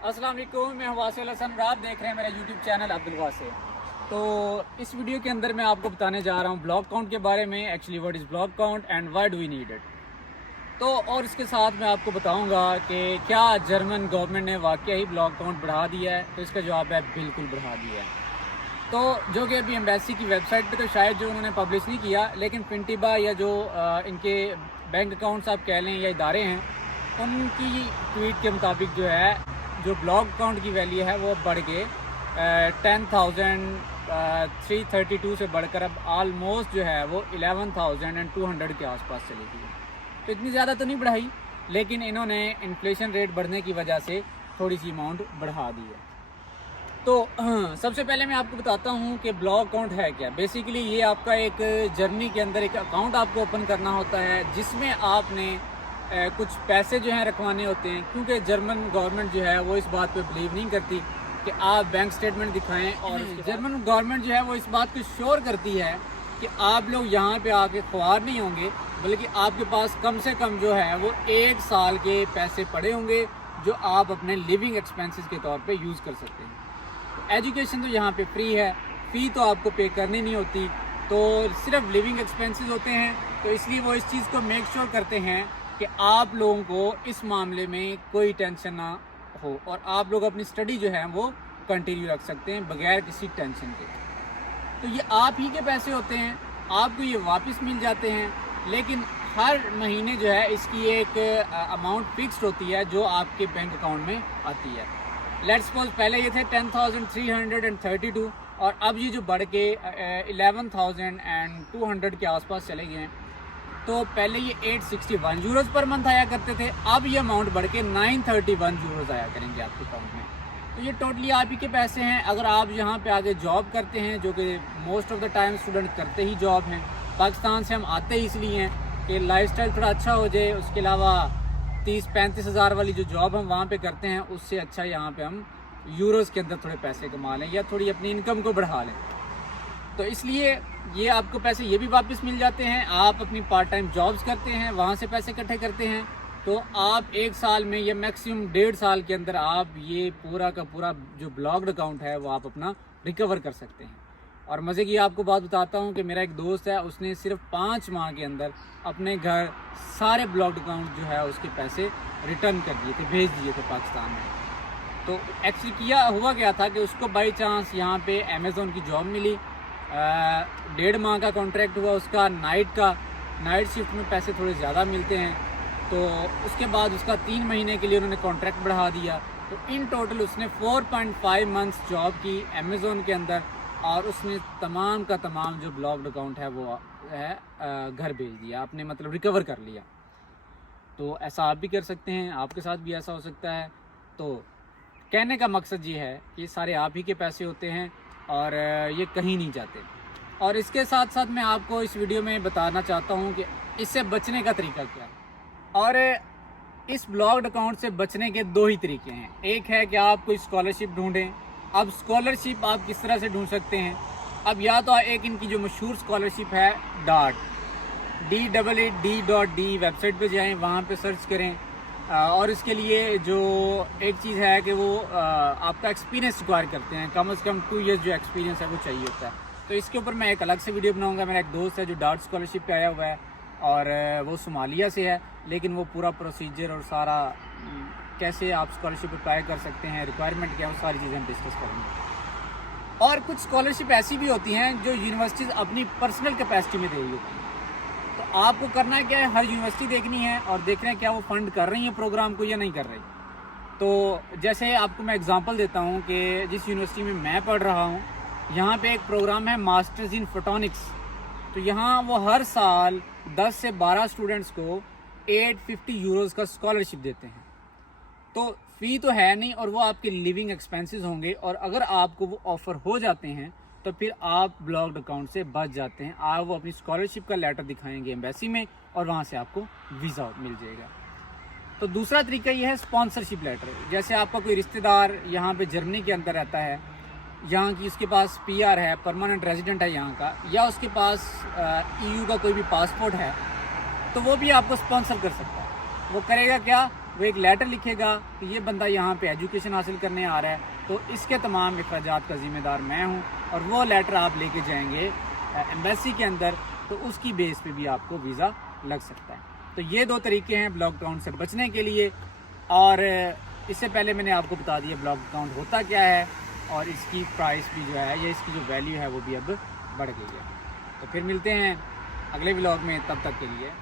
अस्सलाम वालेकुम, मैं वासिल हसन और आप देख रहे हैं मेरा यूट्यूब चैनल अब्दुल वासिल। तो इस वीडियो के अंदर मैं आपको बताने जा रहा हूँ ब्लॉक काउंट के बारे में। Actually what is block count and why do we need it. तो और इसके साथ मैं आपको बताऊंगा कि क्या जर्मन गवर्नमेंट ने वाकई ही ब्लॉक काउंट बढ़ा दिया है। तो इसका जवाब है बिल्कुल बढ़ा दिया है। तो जो कि अभी एम्बेसी की वेबसाइट पे तो शायद जो उन्होंने पब्लिश नहीं किया, लेकिन फिनटिबा या जो इनके बैंक अकाउंट्स आप कह लें या इदारे हैं, उनकी ट्वीट के मुताबिक जो है जो ब्लॉक अकाउंट की वैल्यू है वो बढ़ के 10,332 से बढ़कर अब आलमोस्ट जो है वो 11,200 के आसपास चली गई है। तो इतनी ज़्यादा तो नहीं बढ़ाई, लेकिन इन्होंने इन्फ्लेशन रेट बढ़ने की वजह से थोड़ी सी अमाउंट बढ़ा दी है। तो सबसे पहले मैं आपको बताता हूँ कि ब्लॉक अकाउंट है क्या। बेसिकली ये आपका एक जर्मनी के अंदर एक अकाउंट आपको ओपन करना होता है, जिसमें आपने कुछ पैसे जो हैं रखवाने होते हैं, क्योंकि जर्मन गवर्नमेंट जो है वो इस बात पे बिलीव नहीं करती कि आप बैंक स्टेटमेंट दिखाएं, और जर्मन गवर्नमेंट जो है वो इस बात को श्योर करती है कि आप लोग यहाँ पे आके ख्वार नहीं होंगे, बल्कि आपके पास कम से कम जो है वो 1 साल के पैसे पड़े होंगे जो आप अपने लिविंग एक्सपेंसेस के तौर पे यूज़ कर सकते हैं। तो एजुकेशन तो यहाँ पे फ्री है, फ़ी तो आपको पे करनी नहीं होती, तो सिर्फ लिविंग एक्सपेंसेस होते हैं। तो इसलिए वो इस चीज़ को मेक श्योर करते हैं कि आप लोगों को इस मामले में कोई टेंशन ना हो, और आप लोग अपनी स्टडी जो है वो कंटिन्यू रख सकते हैं बगैर किसी टेंशन के। तो ये आप ही के पैसे होते हैं, आपको ये वापस मिल जाते हैं, लेकिन हर महीने जो है इसकी एक अमाउंट फिक्स्ड होती है जो आपके बैंक अकाउंट में आती है। लेट्स सपोज पहले ये थे 10,332 और अब ये जो बढ़ के 11,200 के आसपास चले गए हैं। तो पहले ये 861 यूरोज़ पर मंथ आया करते थे, अब ये अमाउंट बढ़ के 931 यूरोज़ आया करेंगे आपके अकाउंट में। तो ये टोटली आप ही के पैसे हैं। अगर आप यहाँ पे आगे जॉब करते हैं, जो कि most of the time student करते ही जॉब हैं, पाकिस्तान से हम आते ही इसलिए हैं कि लाइफस्टाइल थोड़ा अच्छा हो जाए, उसके अलावा 30-35 हज़ार वाली जो जॉब हम वहाँ पे करते हैं उससे अच्छा यहाँ पे हम यूरोज़ के अंदर थोड़े पैसे कमा लें या थोड़ी अपनी इनकम को बढ़ा लें। तो इसलिए ये आपको पैसे ये भी वापस मिल जाते हैं। आप अपनी पार्ट टाइम जॉब्स करते हैं, वहाँ से पैसे इकट्ठे करते हैं, तो आप 1 साल में या मैक्सिमम 1.5 साल के अंदर आप ये पूरा का पूरा जो ब्लॉक्ड अकाउंट है वो आप अपना रिकवर कर सकते हैं। और मज़े की आपको बात बताता हूँ कि मेरा एक दोस्त है, उसने सिर्फ 5 माह के अंदर अपने घर सारे ब्लॉक्ड अकाउंट जो है उसके पैसे रिटर्न कर दिए थे, भेज दिए थे पाकिस्तान में। तो एक्चुअली किया हुआ क्या था कि उसको बाई चांस यहाँ पे अमेज़ोन की जॉब मिली, 1.5 माह का कॉन्ट्रैक्ट हुआ उसका नाइट शिफ्ट में पैसे थोड़े ज़्यादा मिलते हैं। तो उसके बाद उसका 3 महीने के लिए उन्होंने कॉन्ट्रैक्ट बढ़ा दिया। तो इन टोटल उसने 4.5 मंथ्स जॉब की अमेज़ोन के अंदर, और उसने तमाम का तमाम जो ब्लॉक्ड अकाउंट है वो है घर भेज दिया, आपने मतलब रिकवर कर लिया। तो ऐसा आप भी कर सकते हैं, आपके साथ भी ऐसा हो सकता है। तो कहने का मकसद ये है कि सारे आप ही के पैसे होते हैं और ये कहीं नहीं जाते। और इसके साथ साथ मैं आपको इस वीडियो में बताना चाहता हूँ कि इससे बचने का तरीका क्या है। और इस ब्लॉक्ड अकाउंट से बचने के 2 ही तरीके हैं। एक है कि आप कोई स्कॉलरशिप ढूंढें। अब स्कॉलरशिप आप किस तरह से ढूंढ सकते हैं? अब या तो एक इनकी जो मशहूर स्कॉलरशिप है DAAD.D वेबसाइट पे जाएं, वहाँ पे सर्च करें। और इसके लिए जो एक चीज़ है कि वो आपका एक्सपीरियंस रिक्वायर करते हैं, कम से कम 2 ईयर्स जो एक्सपीरियंस है वो चाहिए होता है। तो इसके ऊपर मैं एक अलग से वीडियो बनाऊंगा। मेरा एक दोस्त है जो डार्ट स्कॉलरशिप पे आया हुआ है और वो सोमालिया से है, लेकिन वो पूरा प्रोसीजर और सारा कैसे आप स्कॉलरशिप अप्लाई कर सकते हैं, रिक्वायरमेंट क्या है, वो सारी चीज़ें हम डिस्कस करेंगे। और कुछ स्कॉलरशिप ऐसी भी होती हैं जो यूनिवर्सिटीज़ अपनी पर्सनल कैपेसिटी में दे रही होती हैं। तो आपको करना है क्या है, हर यूनिवर्सिटी देखनी है और देखना है क्या वो फंड कर रही है प्रोग्राम को या नहीं कर रही। तो जैसे आपको मैं एग्जांपल देता हूँ कि जिस यूनिवर्सिटी में मैं पढ़ रहा हूँ, यहाँ पे एक प्रोग्राम है मास्टर्स इन फोटोनिक्स। तो यहाँ वो हर साल 10 से 12 स्टूडेंट्स को 850 यूरोज़ का स्कॉलरशिप देते हैं। तो फ़ी तो है नहीं और वो आपके लिविंग एक्सपेंसेस होंगे, और अगर आपको वो ऑफ़र हो जाते हैं तो फिर आप ब्लॉक्ड अकाउंट से बच जाते हैं। आप वो अपनी स्कॉलरशिप का लेटर दिखाएंगे एम्बेसी में और वहाँ से आपको वीज़ा मिल जाएगा। तो दूसरा तरीका ये है स्पॉन्सरशिप लेटर। जैसे आपका कोई रिश्तेदार यहाँ पे जर्मनी के अंदर रहता है, यहाँ की उसके पास PR है, परमानेंट रेजिडेंट है यहाँ का, या उसके पास EU का कोई भी पासपोर्ट है, तो वो भी आपको स्पॉन्सर कर सकता है। वो करेगा क्या, वो एक लेटर लिखेगा कि ये बंदा यहाँ पे एजुकेशन हासिल करने आ रहा है, तो इसके तमाम अखराजात का ज़िम्मेदार मैं हूँ, और वो लेटर आप लेके जाएंगे एम्बेसी के अंदर, तो उसकी बेस पे भी आपको वीज़ा लग सकता है। तो ये 2 तरीके हैं ब्लॉक अकाउंट से बचने के लिए। और इससे पहले मैंने आपको बता दिया ब्लॉक अकाउंट होता क्या है, और इसकी प्राइस भी जो है या इसकी जो वैल्यू है वो भी अब बढ़ गई है। तो फिर मिलते हैं अगले व्लॉग में, तब तक के लिए